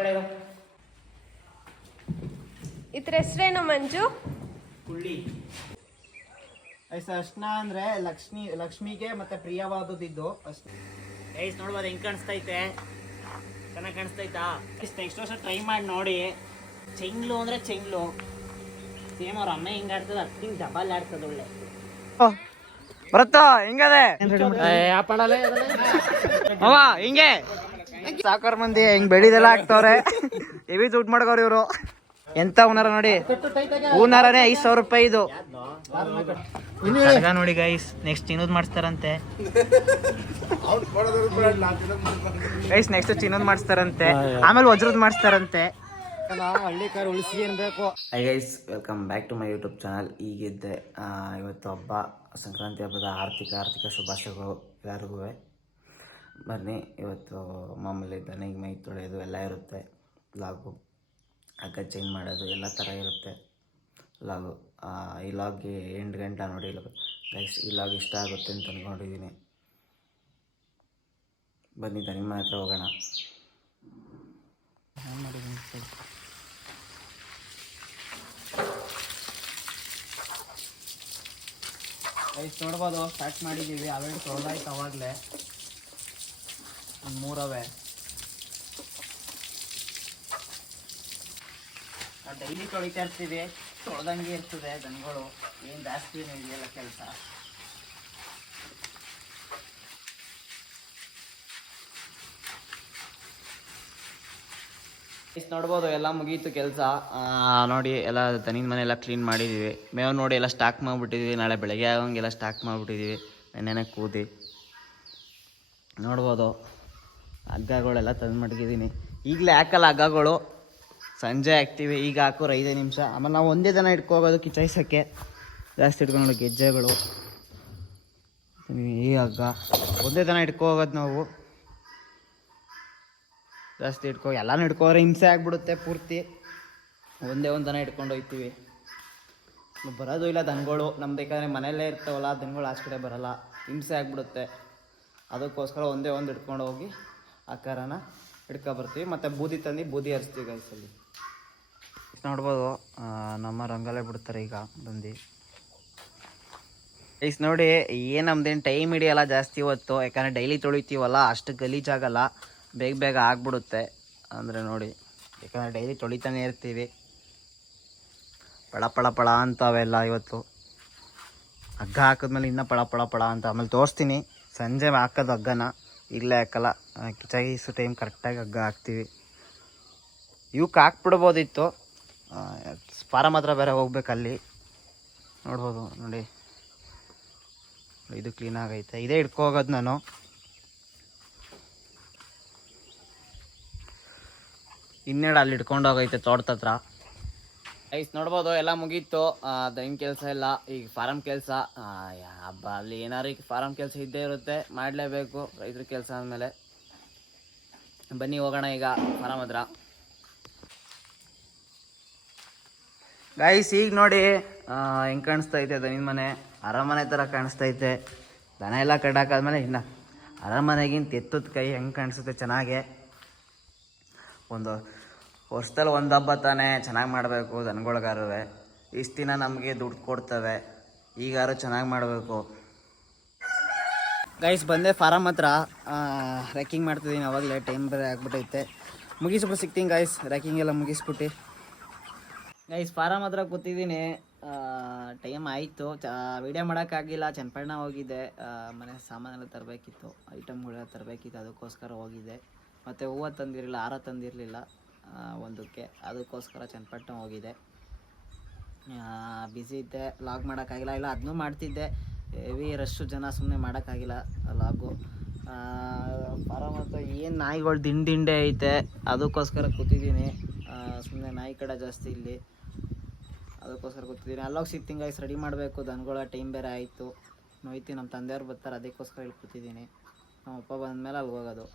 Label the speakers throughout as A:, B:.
A: ಕಡೆ
B: ಇದ್ರ ಹೆಸ್ರೇನು ಮಂಜು?
A: ಕುಳ್ಳಿ ಅರ್ಶನ ಅಂದ್ರೆ ಲಕ್ಷ್ಮಿ ಲಕ್ಷ್ಮಿಗೆ ಮತ್ತೆ ಪ್ರಿಯವಾದದ್ದು ಅಷ್ಟು. ಐಸ್ ನೋಡ್ಬೋದು ಹೆಂಗ್ ಕಾಣಿಸ್ತೈತೆ? ಚೆನ್ನಾಗಿ ಕಾಣಿಸ್ತೈತಾ? ನೆಕ್ಸ್ಟ್ ವರ್ಷ ಟ್ರೈ ಮಾಡಿ ನೋಡಿ. ಚೆಂಗ್ಲು ಅಂದ್ರೆ ಚೆಂಗ್ಲು. ಸೇಮ್ ಅವ್ರ ಅಮ್ಮ ಹೆಂಗ್ ಆಡ್ತದ ಅತ್ತಿ ಡಬಲ್ ಆಡ್ತದ ಒಳ್ಳೆ.
C: ಬರುತ್ತಾ? ಹೆಂಗದೆ? ಅವ ಹಿಂಗೆ. ಸಾಕರ್ ಮಂದಿ ಹಿಂಗ್ ಬೆಳಿದೆಲ್ಲ ಹಾಕ್ತವ್ರೆ. ಹೆವಿ ದುಡ್ಡು ಮಾಡ್ಕೋರಿ ಇವ್ರು. ಎಂತ ಉನಾರ ನೋಡಿ. ಹೂನಾರನೇ ಐದ್ ಸಾವಿರ ರೂಪಾಯಿ ಇದು. ನೋಡಿ ಗೈಸ್ ನೆಕ್ಸ್ಟ್ ಚಿನ್ನದ್ ಮಾಡಿಸ್ತಾರಂತೆ. ಗೈಸ್ ನೆಕ್ಸ್ಟ್ ಚಿನ್ನದ್ ಮಾಡಿಸ್ತಾರಂತೆ. ಆಮೇಲೆ ವಜ್ರದ್ ಮಾಡಿಸ್ತಾರಂತೆ. Hi guys welcome back to my YouTube channel ಈಗಿದ್ದೆ ಇವತ್ತು ಹಬ್ಬ ಸಂಕ್ರಾಂತಿ ಹಬ್ಬದ ಆರ್ಥಿಕ ಆರ್ಥಿಕ ಶುಭಾಶಯಗಳು ಎಲ್ಲರಿಗೂ. ಬನ್ನಿ. ಇವತ್ತು ಮಾಮೂಲಿ ದನಿಗೆ ಮೈ ತೊಳೆಯೋದು ಎಲ್ಲ ಇರುತ್ತೆ. ಲಾಗು. ಅಕ್ಕ ಚೇಂಜ್ ಮಾಡೋದು ಎಲ್ಲ ಥರ ಇರುತ್ತೆ. ಲಾಗು. ಈ ಲಾಗ್ಗೆ ಎಂಟು ಗಂಟೆ ನೋಡಿ ಗೈಸ್ ಈ ಲಾಗ್ ಇಷ್ಟ ಆಗುತ್ತೆ ಅಂತ ಅಂದ್ಕೊಂಡಿದ್ದೀನಿ ಬನ್ನಿ ದನಿ ಹತ್ರ ಹೋಗೋಣ.
A: ಗೈಸ್ ನೋಡ್ಬೋದು ಸ್ಟಾರ್ಟ್ ಮಾಡಿದ್ದೀವಿ. ಅವೆರಡು ತೊಳೆದಾಯ್ತು ಅವಾಗಲೇ. ಒಂದು ಮೂರವೆ. ನಾವು ಡೈಲಿ ತೊಳಿತಾ ಇರ್ತೀವಿ, ತೊಳೆದಂಗೆ ಇರ್ತದೆ ದನಗಳು. ಏನು ಜಾಸ್ತಿ ಏನು ಇದೆಯಲ್ಲ ಕೆಲಸ. ನೋಡ್ಬೋದು, ಎಲ್ಲ ಮುಗೀತು ಕೆಲಸ. ನೋಡಿ, ಎಲ್ಲ ದನಿನ ಮನೆ ಎಲ್ಲ ಕ್ಲೀನ್ ಮಾಡಿದ್ದೀವಿ ಮೇವು ನೋಡಿ, ಎಲ್ಲ ಸ್ಟಾಕ್ ಮಾಡಿಬಿಟ್ಟಿದ್ದೀವಿ ನಾಳೆ ಬೆಳಗ್ಗೆ ಆಗೋಂಗೆಲ್ಲ ಸ್ಟಾಕ್ ಮಾಡಿಬಿಟ್ಟಿದ್ದೀವಿ ನೆನೆ ಕೂದಿ. ನೋಡ್ಬೋದು. ಹಗ್ಗಗಳೆಲ್ಲ ತಂದು ಮಡಗಿದ್ದೀನಿ ಈಗಲೇ ಹಾಕಲ್ಲ ಹಗ್ಗಗಳು. ಸಂಜೆ ಹಾಕ್ತೀವಿ, ಈಗ ಹಾಕೋರು ಐದೇ ನಿಮಿಷ. ಆಮೇಲೆ ನಾವು ಒಂದೇ ದಿನ ಇಟ್ಕೋಗೋದು ಕಿಚಾಯಿಸೋಕ್ಕೆ ಜಾಸ್ತಿ ಇಟ್ಕೊಂಡು ಗೆಜ್ಜೆಗಳು. ಈ ಹಗ್ಗ. ಒಂದೇ ದಿನ ಇಟ್ಕೋಗೋದು ನಾವು. ಜಾಸ್ತಿ ಇಟ್ಕೋ, ಎಲ್ಲನೂ ಇಟ್ಕೋರೆ ಹಿಂಸೆ ಆಗ್ಬಿಡುತ್ತೆ ಪೂರ್ತಿ. ಒಂದೇ ಒಂದು ದನ ಇಟ್ಕೊಂಡು ಹೋಗ್ತೀವಿ ಬರೋದು ಇಲ್ಲ ದನಗಳು. ನಮ್ದು ಬೇಕಾದ್ರೆ ಮನೆಯಲ್ಲೇ ಇರ್ತಾವಲ್ಲ, ದನಗಳು ಆಚೆ ಕಡೆ ಬರಲ್ಲ. ಹಿಂಸೆ ಆಗ್ಬಿಡುತ್ತೆ. ಅದಕ್ಕೋಸ್ಕರ ಒಂದೇ ಒಂದು ಇಟ್ಕೊಂಡು ಹೋಗಿ ಆ ಕರನ ಹಿಡ್ಕೊ ಬರ್ತೀವಿ. ಮತ್ತು ಬೂದಿ ತಂದು ಬೂದಿ ಹರಿಸ್ತೀವಿ ಗೈಸಲ್ಲಿ ನೋಡ್ಬೋದು. ಆ, ನಮ್ಮ ರಂಗಲ್ಲೇ ಬಿಡ್ತಾರೆ ಈಗ ಬಂದು ಐಸ್ ನೋಡಿ ಏನು ನಮ್ದೇನು ಟೈಮ್ ಹಿಡಿಯಲ್ಲ ಜಾಸ್ತಿ ಇವತ್ತು ಯಾಕಂದರೆ ಡೈಲಿ ತೊಳಿತೀವಲ್ಲ ಅಷ್ಟು ಗಲೀಜಾಗಲ್ಲ ಬೇಗ ಬೇಗ ಆಗ್ಬಿಡುತ್ತೆ. ಅಂದರೆ ನೋಡಿ ಯಾಕಂದರೆ ಡೈಲಿ ತೊಳಿತಾನೆ ಇರ್ತೀವಿ. ಪಳ ಪಳ ಪಳ ಅಂತವೆಲ್ಲ ಇವತ್ತು. ಹಗ್ಗ ಹಾಕಿದ್ಮೇಲೆ ಇನ್ನೂ ಪಳ ಪಳ ಪಳ ಅಂತ. ಆಮೇಲೆ ತೋರಿಸ್ತೀನಿ. ಸಂಜೆ ಹಾಕೋದು ಹಗ್ಗನ. ಇಲ್ಲೇ ಹಾಕಲ್ಲ. ಇಷ್ಟು ಟೈಮ್ ಕರೆಕ್ಟಾಗಿ ಹಗ್ಗ ಹಾಕ್ತೀವಿ. ಇವಕ್ಕೆ ಹಾಕ್ಬಿಡ್ಬೋದಿತ್ತು. ಫಾರಮ್ ಹತ್ರ ಬೇರೆ ಹೋಗ್ಬೇಕಲ್ಲಿ ನೋಡ್ಬೋದು, ನೋಡಿ. ಇದು ಕ್ಲೀನ್ ಆಗೈತೆ. ಇದೇ ಹಿಡ್ಕೊ ಹೋಗೋದು ನಾನು. ಇನ್ನೆರಡು ಅಲ್ಲಿ ಹಿಡ್ಕೊಂಡು ಹೋಗೈತೆ ತೋಟದ ಹತ್ರ. ಐಸ್ ನೋಡ್ಬೋದು, ಎಲ್ಲ ಮುಗೀತು. ದೈನ್ ಕೆಲಸ ಎಲ್ಲ ಈಗ ಫಾರಮ್ ಕೆಲಸ. ಹಬ್ಬ, ಅಲ್ಲಿ ಏನಾರು ಈಗ ಫಾರಮ್ ಕೆಲಸ ಇದ್ದೇ ಇರುತ್ತೆ, ಮಾಡಲೇಬೇಕು ರೈತರ ಕೆಲಸ ಆದಮೇಲೆ. ಬನ್ನಿ, ಹೋಗೋಣ ಈಗ ಫಾರಮ್ ಹತ್ರ. ಗೈಸ್ ಈಗ ನೋಡಿ ಹೆಂಗೆ ಕಾಣಿಸ್ತೈತೆ ದನಿನ ಮನೆ. ಅರಮನೆ ಥರ ಕಾಣಿಸ್ತೈತೆ ದನ ಎಲ್ಲ ಕಟ್ಟಾಕಾದ್ಮೇಲೆ ಇನ್ನು ಅರಮನೆಗಿಂತ ಎತ್ತದ ಕೈ ಹೆಂಗೆ ಕಾಣಿಸುತ್ತೆ ಚೆನ್ನಾಗೆ. ಒಂದು ವರ್ಷದಲ್ಲಿ ಒಂದು ಹಬ್ಬ ತಾನೇ ಚೆನ್ನಾಗಿ ಮಾಡಬೇಕು ದನಗಳಿಗಾರುವೆ ಇಷ್ಟು ದಿನ ನಮಗೆ ದುಡ್ಡು ಕೊಡ್ತವೆ. ಈಗಾರು ಚೆನ್ನಾಗಿ ಮಾಡಬೇಕು. ಗೈಸ್ ಬಂದೆ ಫಾರಮ್ ಹತ್ರ. ರ್ಯಾಕಿಂಗ್ ಮಾಡ್ತಿದ್ದೀನಿ ಅವಾಗಲೇ ಟೈಮ್ ಬೇರೆ ಆಗ್ಬಿಟ್ಟೈತೆ ಮುಗಿಸ್ಬಿಟ್ಟು ಸಿಗ್ತೀನಿ ಗೈಸ್ ರ್ಯಾಕಿಂಗ್ ಎಲ್ಲ ಮುಗಿಸ್ಬಿಟ್ಟು. ಗೈಸ್ ಫಾರಮ್ ಹತ್ರ ಕೂತಿದ್ದೀನಿ ಟೈಮ್ ಆಯಿತು. ಚ ವಿಡಿಯೋ ಮಾಡೋಕ್ಕಾಗಿಲ್ಲ, ಚೆನ್ನಪಣ್ಣ ಹೋಗಿದ್ದೆ ಮನೆ ಸಾಮಾನೆಲ್ಲ ತರಬೇಕಿತ್ತು ಐಟಮ್ಗಳೆಲ್ಲ ತರಬೇಕಿತ್ತು, ಅದಕ್ಕೋಸ್ಕರ ಹೋಗಿದ್ದೆ ಮತ್ತು ಹೂವು ತಂದಿರಲಿಲ್ಲ ಹಾರ ತಂದಿರಲಿಲ್ಲ. ಒಂದಕ್ಕೆ. ಅದಕ್ಕೋಸ್ಕರ ಚನ್ನಪಟ್ಟಣ ಹೋಗಿದ್ದೆ ಬ್ಯುಸಿ ಇದ್ದೆ. ಲಾಗ್ ಮಾಡೋಕ್ಕಾಗಿಲ್ಲ. ಇಲ್ಲ ಅದನ್ನೂ ಮಾಡ್ತಿದ್ದೆ. ಹೆವಿ ರಶ್ಶು ಜನ ಸುಮ್ಮನೆ ಮಾಡೋಕ್ಕಾಗಿಲ್ಲ ಲಾಗು ಮತ್ತು ಏನು ನಾಯಿಗಳು ದಿಂಡಿಂಡೆ ಐತೆ. ಅದಕ್ಕೋಸ್ಕರ ಕೂತಿದ್ದೀನಿ. ಸುಮ್ಮನೆ ನಾಯಿ ಕಡೆ ಜಾಸ್ತಿ ಇಲ್ಲಿ. ಅದಕ್ಕೋಸ್ಕರ ಕೂತಿದ್ದೀನಿ. ಅಲ್ಲೋಗಿ ಸಿಗ್ತೀನಿ ಗೈಸ್ ರೆಡಿ ಮಾಡಬೇಕು. ದನಗಳ ಟೈಮ್ ಬೇರೆ ಆಯಿತು. ನೋಯ್ತಿ ನಮ್ಮ ತಂದೆಯವ್ರು ಬರ್ತಾರೆ. ಅದಕ್ಕೋಸ್ಕರ ಇಲ್ಲಿ ಕೂತಿದ್ದೀನಿ. ನಮ್ಮ ಅಪ್ಪ ಬಂದಮೇಲೆ ಅಲ್ಲಿ ಹೋಗೋದು.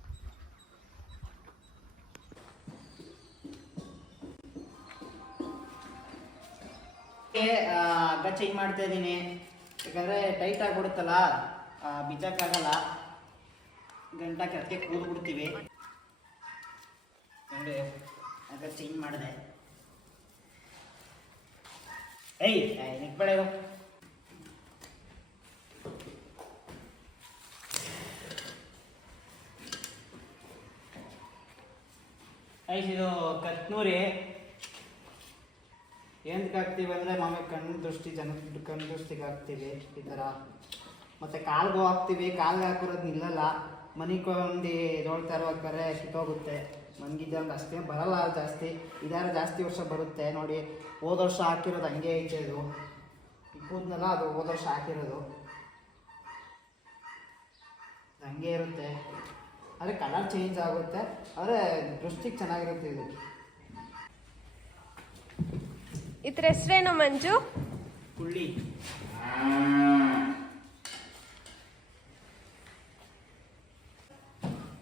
A: ಹಗ್ಗ ಚೇಂಜ್ ಮಾಡ್ತಾ ಇದ್ದೀನಿ. ಯಾಕಂದರೆ ಟೈಟ್ ಆಗಿಬಿಡುತ್ತಲ್ಲ ಬಿಚ್ಚಕ್ಕಾಗಲ್ಲ ಗಂಟ ಕೆಳಗೆ ಕೂದ್ಬಿಡ್ತೀವಿ ನೋಡಿ ಚೇಂಜ್ ಮಾಡಿದೆ. ಏಯ್ ನಿಕ್ಬೇಡ ಐಸ್ ಇದು ಕತ್ನೂರಿ. ಏನಕ್ಕೆ ಹಾಕ್ತೀವಿ ಅಂದರೆ ಮಾಮೂಲಿ ಕಣ್ಣು ದೃಷ್ಟಿ ಜನ, ಕಣ್ಣು ದೃಷ್ಟಿಗೆ ಹಾಕ್ತೀವಿ ಈ ಥರ ಮತ್ತು ಕಾಲ್ಗೂ ಹಾಕ್ತೀವಿ, ಕಾಲ್ಗೆ ಹಾಕಿರೋದು ನಿಲ್ಲಲ್ಲ. ಮನೆ ಕಂಡು ನೋಡ್ತಾ ಇರ್ಬೇಕಾದ್ರೆ ಕಿತ್ತೋಗುತ್ತೆ. ಮನ್ಗಿದ್ದಂಗೆ ಅಷ್ಟೇ, ಬರಲ್ಲ ಜಾಸ್ತಿ. ಇದಾರ ಜಾಸ್ತಿ ವರ್ಷ ಬರುತ್ತೆ, ನೋಡಿ, ಹೋದ ವರ್ಷ ಹಾಕಿರೋದು ಹಂಗೆ ಐತೆ ಇದು. ಕೂದನಲ್ಲ ಅದು ಹೋದ ವರ್ಷ ಹಾಕಿರೋದು. ಹಂಗೆ ಇರುತ್ತೆ. ಆದರೆ ಕಲರ್ ಚೇಂಜ್ ಆಗುತ್ತೆ. ಆದರೆ ದೃಷ್ಟಿಗೆ ಚೆನ್ನಾಗಿರುತ್ತೆ ಇದು.
B: ಇದ್ರ ಹೆಸರೇನು ಮಂಜು?
A: ಕುಳ್ಳಿ.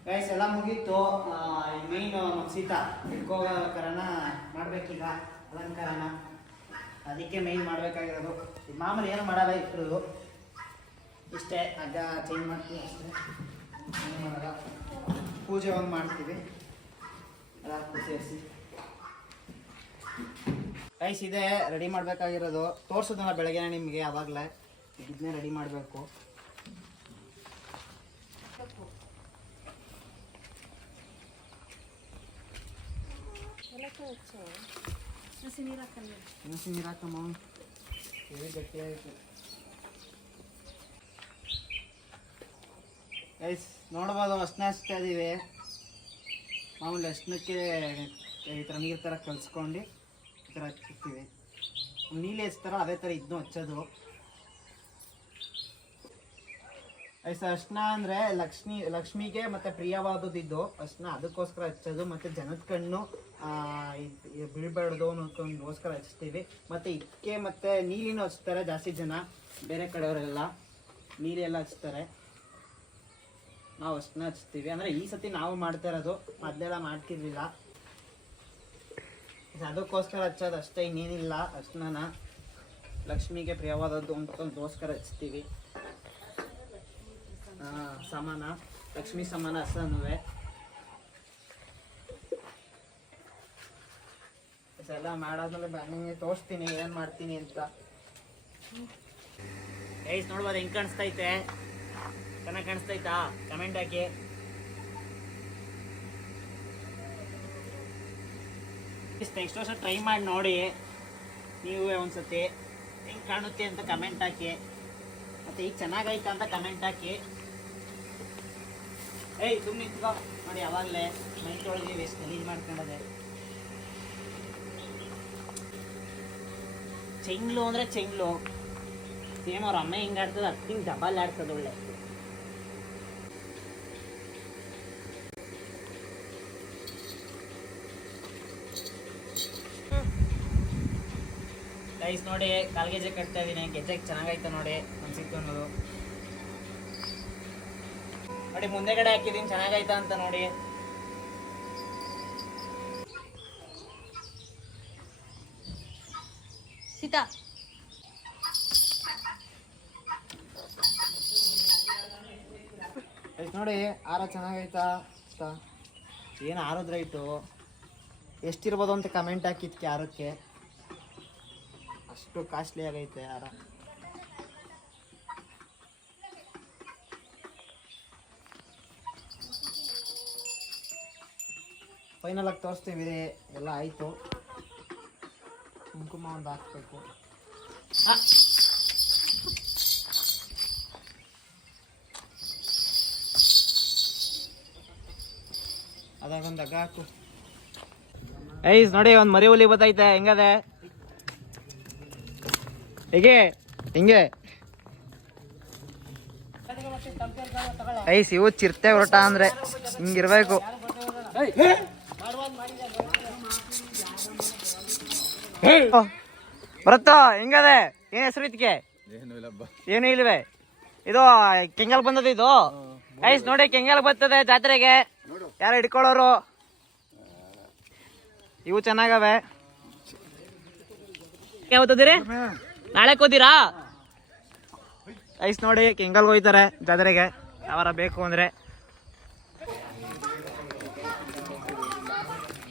A: ಗೈಸ್ ಎಲ್ಲ ಮುಗೀತು. ಮೈನ್ ಸೀತಾ ಇಟ್ಕೋಗೋಕರನ ಮಾಡ್ಬೇಕೀಗ ಅಲಂಕಾರನ. ಅದಕ್ಕೆ ಮೈನ್ ಮಾಡಬೇಕಾಗಿರೋದು. ಮಾಮೂಲಿ ಏನು ಮಾಡಲ್ಲ ಇಟ್ಟರು ಇಷ್ಟೇ ಅಗ್ಗ ಚೇಂಜ್ ಮಾಡ್ತೀವಿ ಅಷ್ಟೇ. ಏನು ಮಾಡಲ್ಲ. ಪೂಜೆ ಒಂದು ಮಾಡ್ತೀವಿ. ಎಲ್ಲ ಸೇರಿಸಿ ಗೈಸ್ ಇದೆ ರೆಡಿ ಮಾಡಬೇಕಾಗಿರೋದು. ತೋರಿಸೋದನ್ನ ಬೆಳಗ್ಗೆ ನಿಮಗೆ ಆವಾಗಲೇ ಇದನ್ನೇ ರೆಡಿ ಮಾಡಬೇಕು. ಹಸಿ ನೀರು ಹಾಕಮ್ಮ ಗೈಸ್ ನೋಡ್ಬೋದು ಅಷ್ಟನ್ನ ಹಚ್ತಾ ಇದೀವಿ. ಮಾಮೂಲಿ ಅಷ್ಟಕ್ಕೆ ಈ ತರ ನೀರು ತರ ಕಲ್ಸ್ಕೊಂಡು. ಥರ ಹಚ್ಚಿರ್ತೀವಿ ನೀಲಿ ಹಚ್ತಾರ ಅದೇ ಥರ ಇದನ್ನು ಹಚ್ಚೋದು. ಐಸ ಅರ್ಶನ ಅಂದರೆ ಲಕ್ಷ್ಮಿ, ಲಕ್ಷ್ಮಿಗೆ ಮತ್ತೆ ಪ್ರಿಯವಾದದ್ದು ಇದು. ಅರ್ಶನ ಅದಕ್ಕೋಸ್ಕರ ಹಚ್ಚೋದು ಮತ್ತೆ ಜನದ ಕಣ್ಣು ಬೀಳ್ಬಾರ್ದು ಅನ್ನೋದಕ್ಕೋಸ್ಕರ ಹಚ್ತೀವಿ. ಮತ್ತೆ ಇದಕ್ಕೆ ಮತ್ತೆ ನೀಲಿನೂ ಹಚ್ತಾರೆ ಜಾಸ್ತಿ ಜನ, ಬೇರೆ ಕಡೆಯವರೆಲ್ಲ. ನೀಲಿ ಎಲ್ಲ ಹಚ್ತಾರೆ. ನಾವು ಅಷ್ಟನ್ನ ಹಚ್ತೀವಿ. ಅಂದರೆ ಈ ಸತಿ ನಾವು ಮಾಡ್ತಾ ಇರೋದು, ಮೊದಲೆಲ್ಲ ಮಾಡ್ತಿರ್ಲಿಲ್ಲ. ಅದಕ್ಕೋಸ್ಕರ ಹಚ್ಚೋದು ಅಷ್ಟೇ, ಇನ್ನೇನಿಲ್ಲ, ಅಷ್ಟನ್ನ. ಲಕ್ಷ್ಮಿಗೆ ಪ್ರಿಯವಾದದ್ದು ಅಂತಕ್ಕೋಸ್ಕರ ಹಚ್ತೀವಿ. ಸಮಾನ, ಲಕ್ಷ್ಮಿ ಸಮಾನ ಹಸನುವೆ. ಎಲ್ಲ ಮಾಡಾದ್ಮೇಲೆ ಬನ್ನಿ, ತೋರಿಸ್ತೀನಿ, ಏನು ಮಾಡ್ತೀನಿ ಅಂತ. ಗೈಸ್ ನೋಡ್ಬೋದು ಹೆಂಗ್ ಕಾಣಿಸ್ತೈತೆ? ಚೆನ್ನಾಗಿ ಕಾಣಿಸ್ತೈತಾ? ಕಮೆಂಟ್ ಹಾಕಿ. ನೆಕ್ಸ್ಟ್ ವರ್ಷ ಟ್ರೈ ಮಾಡಿ ನೋಡಿ. ನೀವು ಒಂದ್ಸತಿ ಹೆಂಗೆ ಕಾಣುತ್ತೆ ಅಂತ ಕಮೆಂಟ್ ಹಾಕಿ. ಮತ್ತೆ ಈಗ ಚೆನ್ನಾಗೈತ ಅಂತ ಕಮೆಂಟ್ ಹಾಕಿ. ಏಯ್ ಸುಮ್ಮನೆ ನಿಂತ್ಕೋ. ನೋಡಿ ಯಾವಾಗಲೇ ಮೈ ಒಳಗೆ ವೇಸ್ಟ್ ಗಲೀಜ್ ಮಾಡ್ಕೊಂಡದೆ. ಚೆಂಗ್ಲು ಅಂದ್ರೆ ಚೆಂಗ್ಲು ಸೇಮ್ ಅವ್ರ ಅಮ್ಮ ಹೆಂಗ್ ಆಡ್ತದ ಹಿಂಗೆ ಡಬಲ್ ಆಡ್ತದೆ ಒಳ್ಳೆ ಗೈಸ್ ನೋಡಿ ಕಾಲ್ ಗೆಜೆ ಕಟ್ತಾ ಇದೀನಿ. ಗೆಜ್ಜೆ ಚೆನ್ನಾಗೈತೆ ನೋಡಿ ಅನ್ಸಿತ್ತು ಅನ್ನೋದು. ನೋಡಿ ಮುಂದೆಗಡೆ ಹಾಕಿದೀನಿ ಚೆನ್ನಾಗೈತಾ ಅಂತ ನೋಡಿ.
B: ಸೀತಾ.
A: ನೋಡಿ ಆರ ಚೆನ್ನಾಗೈತಾ ಏನು ಆರೋದ್ ರೈಟು ಎಷ್ಟಿರ್ಬೋದು ಅಂತ ಕಮೆಂಟ್ ಹಾಕಿದ್ಕೆ ಆರಕ್ಕೆ ಅಷ್ಟು ಕಾಸ್ಟ್ಲಿ ಆಗೈತೆ ಯಾರ? ಫೈನಲ್ ಆಗಿ ತೋರಿಸ್ತೀವಿ, ಎಲ್ಲ ಆಯಿತು. ಕುಂಕುಮ ಒಂದು ಹಾಕ್ಬೇಕು! ಅದಾಗ ಒಂದು ಅಗ್ಗ ಹಾಕು. ಐಸ್ ನೋಡಿ, ಒಂದು ಮರಿ ಹುಲಿ ಬತ್ತೈತೆ ಹೆಂಗದೆ? ಹೇಗೆ, ಹಿಂಗೆ. ಐಸ್ ಇವು ಚಿರ್ತೆ ಹೊರಟ ಅಂದ್ರೆ ಹಿಂಗಿರ್ಬೇಕು. ಬರುತ್ತ, ಹೆಂಗದೆ. ಏನ್ ಹೆಸರು ಇದಕ್ಕೆ ಏನು ಇಲ್ವೇ? ಇದು, ಕೆಂಗಲ್ ಬಂದದ ಇದು? ಐಸ್ ನೋಡಿ, ಕೆಂಗಲ್ ಬರ್ತದೆ ಜಾತ್ರೆಗೆ. ಯಾರು ಹಿಡ್ಕೊಳ್ಳೋರು? ಇವು ಚೆನ್ನಾಗವೆ. ಯಾವತ್ತದಿರಿ? ನಾಳೆ ಕೂತೀರಾ? ಐಸ್ ನೋಡಿ ಕೆಂಗಲ್ಗೆ ಹೋಯ್ತಾರೆ ಜಾತ್ರೆಗೆ. ಯಾವಾರ ಬೇಕು ಅಂದ್ರೆ.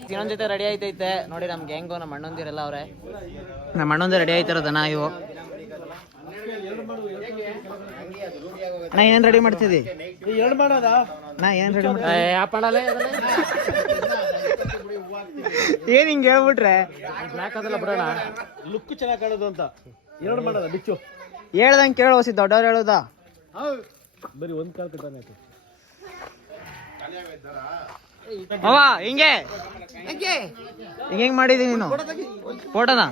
A: ಇನ್ನೊಂದ್ ಜೊತೆ ರೆಡಿ ಆಯ್ತೈತೆ. ನೋಡಿ ನಮ್ ಗ್ಯಾಂಗು ನಮ್ಮ ಅಣ್ಣಂದಿರೆಲ್ಲ ಅವ್ರೆ. ನಮ್ಮ ಅಣ್ಣಂದಿ ರೆಡಿ ಆಯ್ತಿರೋದನ ಇವು. ನಾ ಏನ್ ರೆಡಿ ಮಾಡ್ತಿದ್ದಿ ನಾ ಏನ್ ರೆಡಿ ಏನ್ ಹಿಂಗ್ ಹೇಳ್ಬಿಟ್ರೆ?
D: ಲುಕ್ ಚೆನ್ನಾಗಿ ಕಾಣೋದು ಅಂತ. ಎರಡು ಮಾಡೋದ? ಬಿಚ್ಚು.
A: ಹೇಳ್ದಂಗ್ ಕೇಳು ಹೊಸಿ ದೊಡ್ಡವ್ರು ಹೇಳುದಾ?
D: ಬರೀ ಒಂದ್ ಕಾಲ್ ಕಟ್ಟಾನೆ ಆಯ್ತು.
A: ಅವ ಹಿಂಗೆ. ಹಿಂಗ್ ಹಿಂಗ್ ಮಾಡಿದೀನಿ ನೀನು? ಫೋಟೋನ?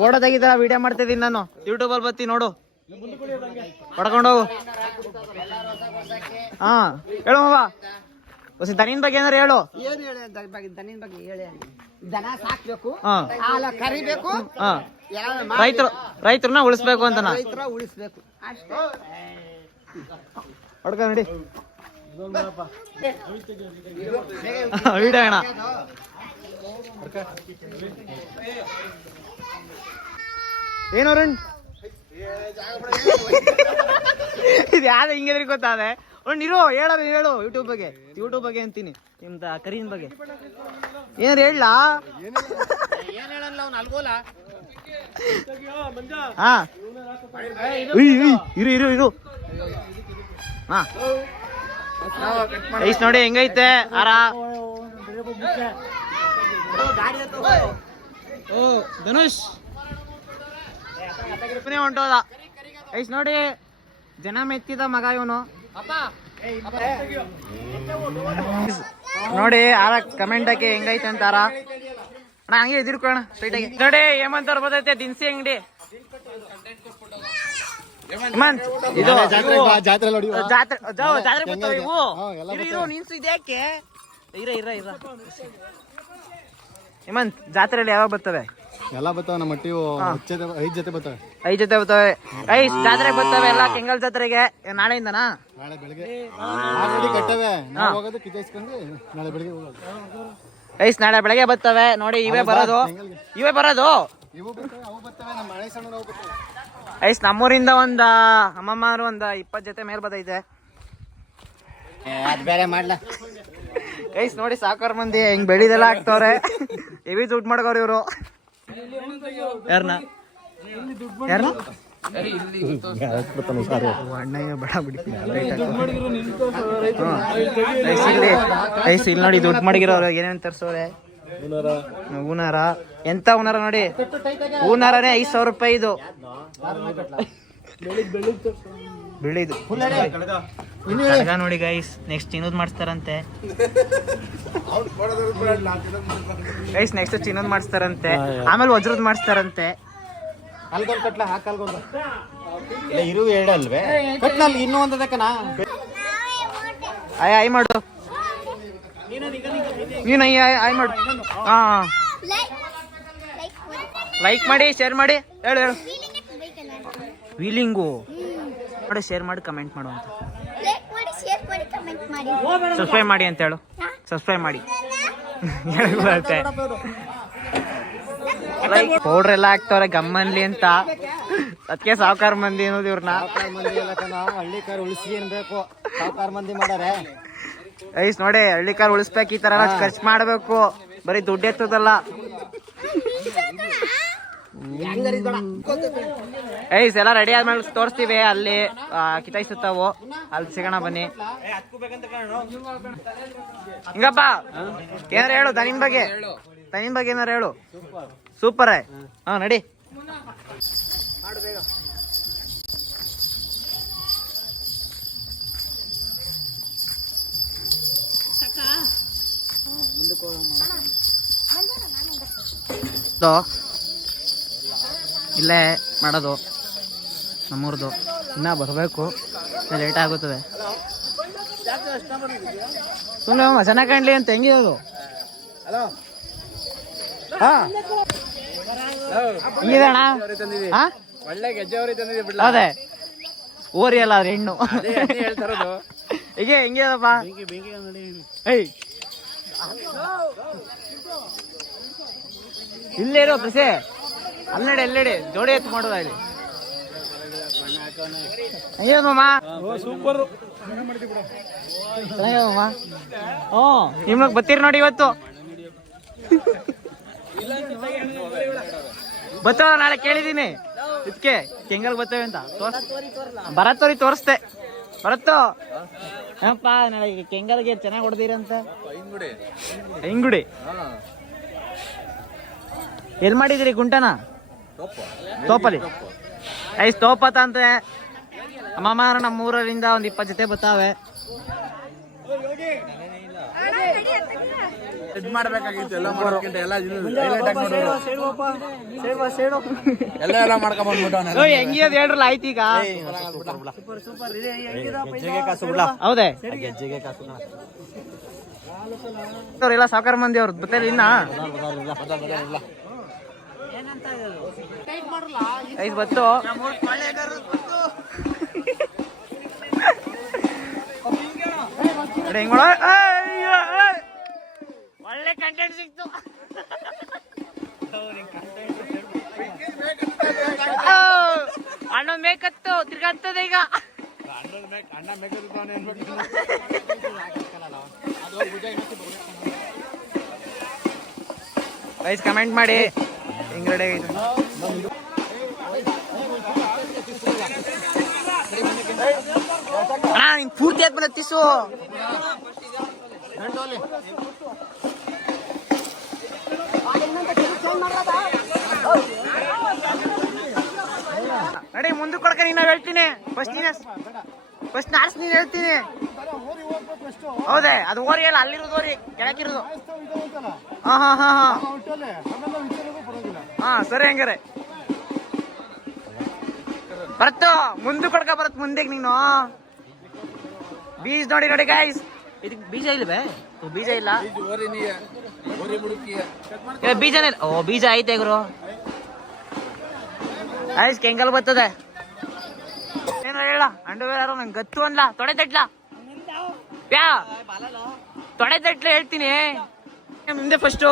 A: ಫೋಟೋ ತೆಗಿತಾರ? ವಿಡಿಯೋ ಮಾಡ್ತಿದ್ದೀನಿ ನಾನು. ಯೂಟ್ಯೂಬ್ ಅಲ್ಲಿ ಬರ್ತೀನಿ ನೋಡು. ಪಡ್ಕೊಂಡೋಗು ಹೋಗು. ಹಾ ಹೇಳು ಮಾವಾ ಹೊಸ ದನಿನ್ ಬಗ್ಗೆ ಏನಾರು ಹೇಳು.
E: ಏನು ಹೇಳಿ ದನಿನ ಬಗ್ಗೆ ಹೇಳಿ. ದನ ಸಾಕ್ಬೇಕು ಹಾಲ ಕರಿಬೇಕು
A: ರೈತರು ರೈತರನ್ನ ಉಳಿಸ್ಬೇಕು ಅಂತ
E: ರೈತರ ಉಳಿಸ್ಬೇಕು. ಅಷ್ಟೇ.
A: ಹೊಡ್ಕ ನೋಡಿ. ವಿಡಿಯೋ ಅಣ್ಣ. ರಣ್ ಇದು ಯಾವ್ದು ಹಿಂಗಿದ್ರಿ ಗೊತ್ತಾದೆ? ಒಂದು ಹೇಳಾರ ಹೇಳು ಯೂಟ್ಯೂಬ್ ಬಗ್ಗೆ. ಯೂಟ್ಯೂಬ್ ಬಗ್ಗೆ ಅಂತೀನಿ ನಿಮ್ದ ಕರೀನ್ ಬಗ್ಗೆ. ಏನಾರ ಹೇಳ ಹಾ. ಉಯ್, ಉಯ್, ಇರು ಇರು ಇರು. ಹಾ. ನೋಡಿ ಹೆಂಗೈತೆ? ಆರ. ಓ ಧನುಷ್. ಹೊಂಟೋದ. ಐಸ್ ನೋಡಿ ಜನ ಮೆತ್ತಿದ ಮಗ ಇವನು. ನೋಡಿ ಆರ ಕಮೆಂಟ್ ಹಾಕಿ ಹೆಂಗೈತೆ ಅಂತಾರ? ಅಣ್ಣ ಹಂಗೆ ಎದಿರ್ಕೋಣ ಸ್ಟ್ರೈಟ್ ಆಗಿ. ನೋಡಿ ಹೇಮಂತ್ ಬದೈತೆ ಬರ್ತೈತೆ ದಿನಸಿ ಅಂಗಡಿ. ಹೇಮಂತ್ ಇದು
D: ಜಾತ್ರೆ
A: ಜಾತ್ರೆ ಜಾತ್ರೆ ಬರ್ತಾವೆ ಇವು. ಇರು ಇರು ನಿನ್ಸು ಇದ್ಯಾಕೆ ಇರ ಇರ ಇರ. ಹೇಮಂತ್ ಜಾತ್ರೆಯಲ್ಲಿ ಯಾವಾಗ ಬರ್ತವೆ?
D: ಎಲ್ಲ ಬರ್ತಾವ ನಮ್ಮ ಮಟ್ಟಿವು ಐದು ಜೊತೆ ಬರ್ತಾವೆ.
A: ಐದ್ ಜೊತೆ ಬರ್ತವೆ ಐಸ್ ಜಾತ್ರೆ ಬರ್ತವೆ ಎಲ್ಲ ಕೆಂಗಲ್ ಜಾತ್ರೆಗೆ. ಏ, ನಾಳೆಯಿಂದನಾ?
D: ನಾಳೆ ಬೆಳಗ್ಗೆ. ಆಲ್ರೆಡಿ ಕಟ್ಟವೆ. ಹೋಗೋದು ಕಿತ್ತಾಯಿಸ್ಕೊಂಡು ನಾಳೆ ಬೆಳಗ್ಗೆ ಹೋಗೋದು.
A: ಐಸ್ ನಾಳೆ ಬೆಳಗ್ಗೆ ಬರ್ತವೆ. ನೋಡಿ ಇವೇ ಬರೋದು. ಇವೇ ಬರೋದು. ಐಸ್ ನಮ್ಮೂರಿಂದ ಒಂದ ಅಮ್ಮಮ್ಮರು ಒಂದ ಇಪ್ಪತ್ ಜೊತೆ ಮೇಲ್
E: ಬದೈತೆ ಬೇರೆ ಮಾಡ್ಲ.
A: ಐಸ್ ನೋಡಿ ಸಾಕಾರ ಮಂದಿ ಹಿಂಗ್ ಬೆಳಿದೆಲ್ಲ ಹಾಕ್ತವ್ರೆ. ಹೆವಿ ದುಡ್ಡು ಮಾಡ್ಕೋರಿ ಇವ್ರು. ಯಾರನ್ನ ಇಲ್ಲಿ ನೋಡಿ ದುಡ್ಡು ಮಾಡಿರೋ ಏನೇನ್ ತರ್ಸೋರೆ? ಹೂನಾರ. ಎಂತ ಹೂನಾರ ನೋಡಿ? ಹೂನಾರನೇ ಐದ್ ಸಾವಿರ ರೂಪಾಯಿ ಇದು. ಬೆಳಿದು ನೋಡಿ ಗೈಸ್ ನೆಕ್ಸ್ಟ್ ಚಿನ್ನದ್ ಮಾಡಿಸ್ತಾರಂತೆ. ಗೈಸ್ ನೆಕ್ಸ್ಟ್ ಚಿನ್ನದ್ ಮಾಡಿಸ್ತಾರಂತೆ. ಆಮೇಲೆ ವಜ್ರದ್ ಮಾಡಿಸ್ತಾರಂತೆ.
D: ಕಲ್ಗೊಂದು ಕಟ್ಲ, ಹಾಕಿ ಕಲ್ಗೊಂದು. ಇಲ್ಲ ಇರು ಅಲ್ವೇ? ಕಟ್ನಲ್ಲಿ ಇನ್ನೂ ಒಂದದಕ್ಕನಾ
A: ಆಯ್ ಆಯ್ ಮಾಡು. ನೀನು ಅಯ್ಯ ಆಯ್ ಮಾಡು. ಹಾ ಲೈಕ್ ಮಾಡಿ ಶೇರ್ ಮಾಡಿ. ಹೇಳು ಹೇಳು. ವೀಲಿಂಗು ನೋಡಿ ಶೇರ್ ಮಾಡಿ ಕಮೆಂಟ್ ಮಾಡು ಅಂತ. ಸಬ್ಸ್ಕ್ರೈಬ್ ಮಾಡಿ ಅಂತ ಹೇಳು. ಸಬ್ಸ್ಕ್ರೈಬ್ ಮಾಡಿ. ಹೇಳಿ. ಪೌಡ್ರ್ ಎಲ್ಲ ಹಾಕ್ತವ್ರೆ ಗಮ್ಮನ್ಲಿ ಅಂತ. ಅದಕ್ಕೆ ಸಾವುಕಾರ ಮಂದಿ ಅನ್ನೋದು ಇವ್ರನ್ನ
D: ಹಳ್ಳಿಕಾರ ಮಂದಿ ಎಲ್ಲ ಕಣ ಹಳ್ಳಿ ಕಾರ್ ಉಳಿಸಿ ಏನ್ ಬೇಕು? ಸಾವುಕಾರ ಮಂದಿ ಮಾಡಾರೆ.
A: ಐಸ್ ನೋಡಿ ಹಳ್ಳಿ ಕಾರ್ ಉಳಿಸ್ಬೇಕು ಈ ತರ ಖರ್ಚು ಮಾಡ್ಬೇಕು. ಬರೀ ದುಡ್ಡು ಎತ್ತದಲ್ಲ. ಐಸ್ ಎಲ್ಲ ರೆಡಿ ಆದ್ಮೇಲೆ ತೋರಿಸ್ತೀವಿ ಅಲ್ಲಿ ಕಿತಾಯಿಸುತ್ತಾವು ಅಲ್ಲಿ ಸಿಗೋಣ ಬನ್ನಿ. ಹಿಂಗಪ್ಪ ಏನಾರ ಹೇಳು ದನಿನ್ ಬಗ್ಗೆ. ದನಿನ್ ಬಗ್ಗೆ ಏನಾರ ಹೇಳು. ಸೂಪರ್ ಹಾ, ನಡಿ. ಇಲ್ಲೇ ಮಾಡೋದು, ನಮ್ಮೂರ್ದು. ಇನ್ನ ಬರಬೇಕು. ಲೇಟ್ ಆಗುತ್ತದೆ. ಸುಮ್ಮನೆ ಮಾಮ ಚೆನ್ನಾಗಿ ಕಾಣಲಿ ಅಂತ ಹೆಂಗಿದೆ ಅದು ಹಾ.
D: ಒಳ್ಳೆ ಗೆಜ್ಜೆ ಅವರಿ ತಂದಿದೆ ಬಿಡ್ಲ.
A: ಅದೇ. ಓರಿ ಅಲ್ಲ ಅದ್ರ ಹೆಣ್ಣು.
D: ಹೇಳ್ತಾರದು
A: ಹೀಗೆ ಹೆಂಗಿದಪ್ಪ ಏಯ್. ಇಲ್ಲೇ ಇರೋ ಪ್ರಸೆ. ಅಲ್ಲೆಡೆ ಎಲ್ಲೆಡೆ ಜೋಡಿ ಎತ್ತು ಮಾಡೋದ ಇಲ್ಲಿ?
D: ಸೂಪರ್
A: ಹ್ಞೂ ನಿಮಗೆ ಬತ್ತೀರಿ ನೋಡಿ ಇವತ್ತು. ಬತ್ತವ ನಾಳೆ ಕೇಳಿದೀನಿ. ಇದಕ್ಕೆ ಕೆಂಗಲ್ ಬತ್ತವೆ ಅಂತ. ಬರತ್ತೋರಿ ತೋರಿಸ್ತೆ. ಬರತ್ತೋ ಏನಪ್ಪ, ನಾಳೆ ಕೆಂಗಲ್ಗೆ ಚೆನ್ನಾಗಿ ಹೊಡೆದಿರಂತ? ಹೆಂಗುಡಿ ಎಲ್ಲಿ ಮಾಡಿದಿರಿ ಗುಂಟನ? ತೋಪಲಿ ಐಸ್ ತೋಪತ ಅಂತೆ. ಅಮ್ಮಮ್ಮ ನಮ್ಮ ಊರರಿಂದ ಒಂದು ಇಪ್ಪತ್ತು ಜೊತೆ ಬರ್ತಾವೆ
D: ಎಲ್ಲ ಎಲ್ಲ ಮಾಡ್ಕೊಂಡ್ಬಂದ್ಬಿಟ್ಟು
A: ಓಯ್ ಹೆಂಗಿರೋದು ಹೇಳ್ರಲ್ಲ ಆಯ್ತು ಈಗ. ಹೌದೇ.
D: ಗೆಜ್ಜೆಗೆ ಕಾಸು
A: ಅವ್ರೆಲ್ಲ ಸಾವುಕಾರ ಮಂದಿ ಅವ್ರ ಬರ್ತಾರೆ ಇನ್ನ? ಐದು ಬತ್ತು ಹಿಂಗ್ ಮಾಡು. ಅಯ್ಯೋ, ಏಯ್. ಒಳ್ಳೆ ಕಂಟೆಂಟ್ ಸಿಕ್ತು. ಅಣ್ಣ ಮೇಕತ್ತು ತಿರ್ಗಂತದ ಈಗ. ಗೈಸ್ ಕಮೆಂಟ್ ಮಾಡಿ. ಹಿಂಗ್ ರೆಡಿ ಆಗೈತೆ ಅಣ್ಣ ಪೂರ್ತಿ ಆದ್ಮೇಲೆ ತಿಸು ನಡಿ, ಮುಂದೆ ಕೊಡ್ಕ ನೀನು ಹೇಳ್ತೀನಿ. ಫಸ್ಟ್ ನೀನೆ ಫಸ್ಟ್ ನಾರ್ಸ್ ನೀನು ಹೇಳ್ತೀನಿ. ಹೌದೇ, ಅದು ಓರಿ ಅಲ್ಲ, ಅಲ್ಲಿರೋದು ಓರಿ, ಕೆಳಕಿರೋದು. ಹಾ ಹಾ ಹಾ ಹಾ. ಹಾ, ಸರಿ ಹಂಗಾರೆ. ಬರತ್ತು ಮುಂದೆ ಕೊಡ್ಕ ಬರತ್ ಮುಂದೆ ನೀನು. ಬೀಜ ನೋಡಿ ನೋಡಿ ಗಾಯ್ಸ್ ಇದಕ್ಕೆ ಬೀಜ ಇಲ್ವೇ? ಬೀಜ ಇಲ್ಲ? ಬೀಜನೇ ಓ ಬೀಜ ಐತೆ ಗುರು. ಐಸ್ ಕೆಂಗಲ್ ಬರ್ತದೆ? ಏನು ಹೇಳ? ಅಂಡರ್ವೇರ್ ಯಾರೋ ನಂಗೆ ಗತ್ತು ಅನ್ಲ. ತೊಡೆ ತಟ್ಲ? ಯಾ ತೊಡೆ ತಟ್ಲ ಹೇಳ್ತೀನಿ. ನಿಮ್ದೆ ಫಸ್ಟು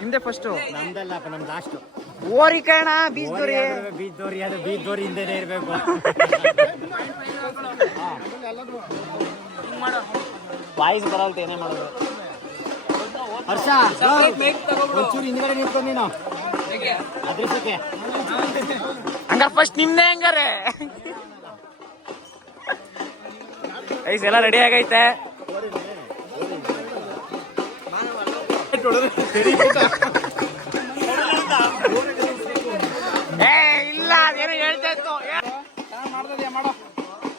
A: ನಿಮ್ದೆ ಫಸ್ಟು
D: ನಮ್ದಲ್ಲಪ್ಪ ನಮ್ ಲಾಸ್ಟ್
A: ಓರಿ ಕಣ ಬೀಜ ದೋರಿ.
D: ಬೀಜ್ ದೋರಿ ಅದು ಬೀಜ್ ದೋರಿ ಹಿಂದೆನೆ ಇರ್ಬೇಕು.
A: ವಾಯ್ಸ್ ಬರಲ್ತ ಏನೇ ಮಾಡೋದು.
D: ಹರ್ಷ ಒಂಚೂರು ಹಿಂದ್ಗಡೆ ನಿಂತ್ಕೊಂಡು ನೀನು. ಅದೃಷ್ಟಕ್ಕೆ
A: ಹಂಗಾರೆ ಫಸ್ಟ್ ನಿಮ್ದೇ ಹಂಗಾರೆ. ಐಸ್ ಎಲ್ಲ ರೆಡಿ ಆಗೈತೆ. ಏ ಇಲ್ಲ ಅದೇನೋ ಹೇಳ್ತಾ ಇತ್ತು. ಏ.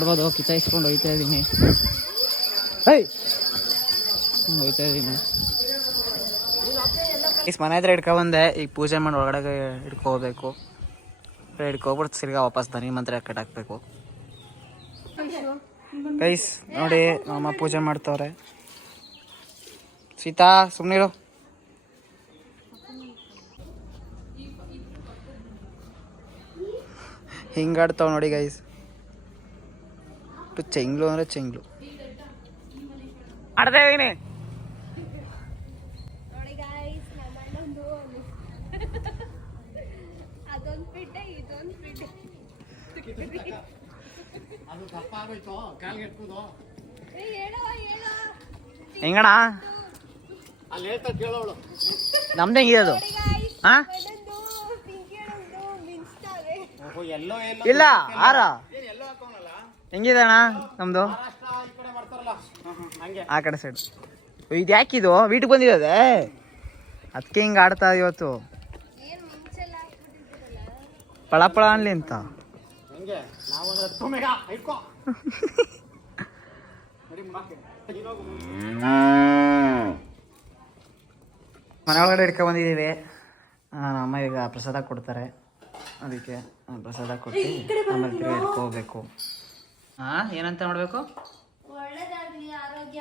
A: ನೋಡ್ಬೋದು ಕಿತ್ತಾಯಿಸ್ಕೊಂಡು ಹೋಯ್ತಾ ಇದ್ದೀನಿ ಹೈ ಹೋಯ್ತಾ ಇದ್ದೀನಿ ಇಸ್ ಮನೆ ಹತ್ರ ಹಿಡ್ಕೊ ಬಂದೆ ಈಗ ಪೂಜೆ ಮಾಡಿ ಒಳಗಡೆ ಹಿಡ್ಕೋಬೇಕು. ಹಿಡ್ಕೋಬಿಟ್ಟು ತಿರ್ಗಾ ವಾಪಸ್ ದನಿ ಮಂತ್ರ ಕಟ್ಟಾಕ್ಬೇಕು ಗೈಸ್ ನೋಡಿ ಅಮ್ಮ ಪೂಜೆ ಮಾಡ್ತವ್ರೆ. ಸೀತಾ ಸುಮ್ಮನಿರು ಹಿಂಗಾಡ್ತಾವ ನೋಡಿ ಗೈಸ್. ಚೆಂಗ್ಲು ಅಂದ್ರೆ ಚೆಂಗ್ಲು ಆಡ್ತಾ ಇದೀನಿ.
B: ನೋಡಿ ಗಾಯ್ಸ್ ನಮ್ಮ ಅದೊಂದು ಪಿಡ್ಡೆ ಇದೊಂದು ಪಿಡ್ಡೆ
A: ಹೆಂಗಣ
D: ಅಲ್ಲಿ ಹೇಳ್ತಾ ಕೇಳೋಳು.
A: ನಮ್ದು ಹೆಂಗಿದೆ ಅದು. ಹಾ ಇಲ್ಲ ಆರ. ಹೆಂಗಿದೆ ಅಣ್ಣ
D: ಹಂಗೆ
A: ಆ ಕಡೆ ಸೈಡ್ ಇದು ಯಾಕಿದು? ವೀಟಿಗೆ ಬಂದಿದೆ ಅದಕ್ಕೆ ಹಿಂಗೆ ಆಡ್ತಾ ಇವತ್ತು? ಪಳ ಪಳ ಅನ್ಲಿ ಅಂತ. ಮನೆ ಒಳಗಡೆ ಹಿಡ್ಕೊ ಬಂದಿದ್ದೀವಿ. ನಮ್ಮ ಈಗ ಪ್ರಸಾದ ಕೊಡ್ತಾರೆ. ಅದಕ್ಕೆ ಪ್ರಸಾದ ಕೊಟ್ಟು ಆಮೇಲೆ ಇಟ್ಕೋಬೇಕು ಹೋಗ್ಬೇಕು ಹಾಂ ಏನಂತ ಮಾಡಬೇಕು
B: ಅಯ್ಯೋ ಆರೋಗ್ಯ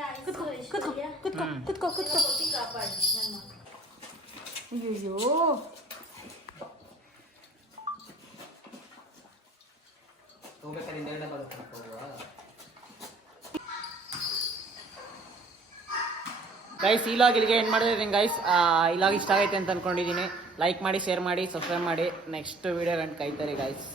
A: ಗೈಸ್ ಈ ಲಾಗ್ ಇಲ್ಲಿಗೆ ಏನು ಮಾಡಿದ್ದೀನಿ ಗೈಸ್ ಈ ಲಾಗ್ ಇಷ್ಟ ಆಗೈತೆ ಅಂತ ಅನ್ಕೊಂಡಿದ್ದೀನಿ. ಲೈಕ್ ಮಾಡಿ ಶೇರ್ ಮಾಡಿ ಸಬ್ಸ್ಕ್ರೈಬ್ ಮಾಡಿ. ನೆಕ್ಸ್ಟ್ ವೀಡಿಯೋ ಗಂಟು ಕಾಯ್ತಾರೆ ಗೈಸ್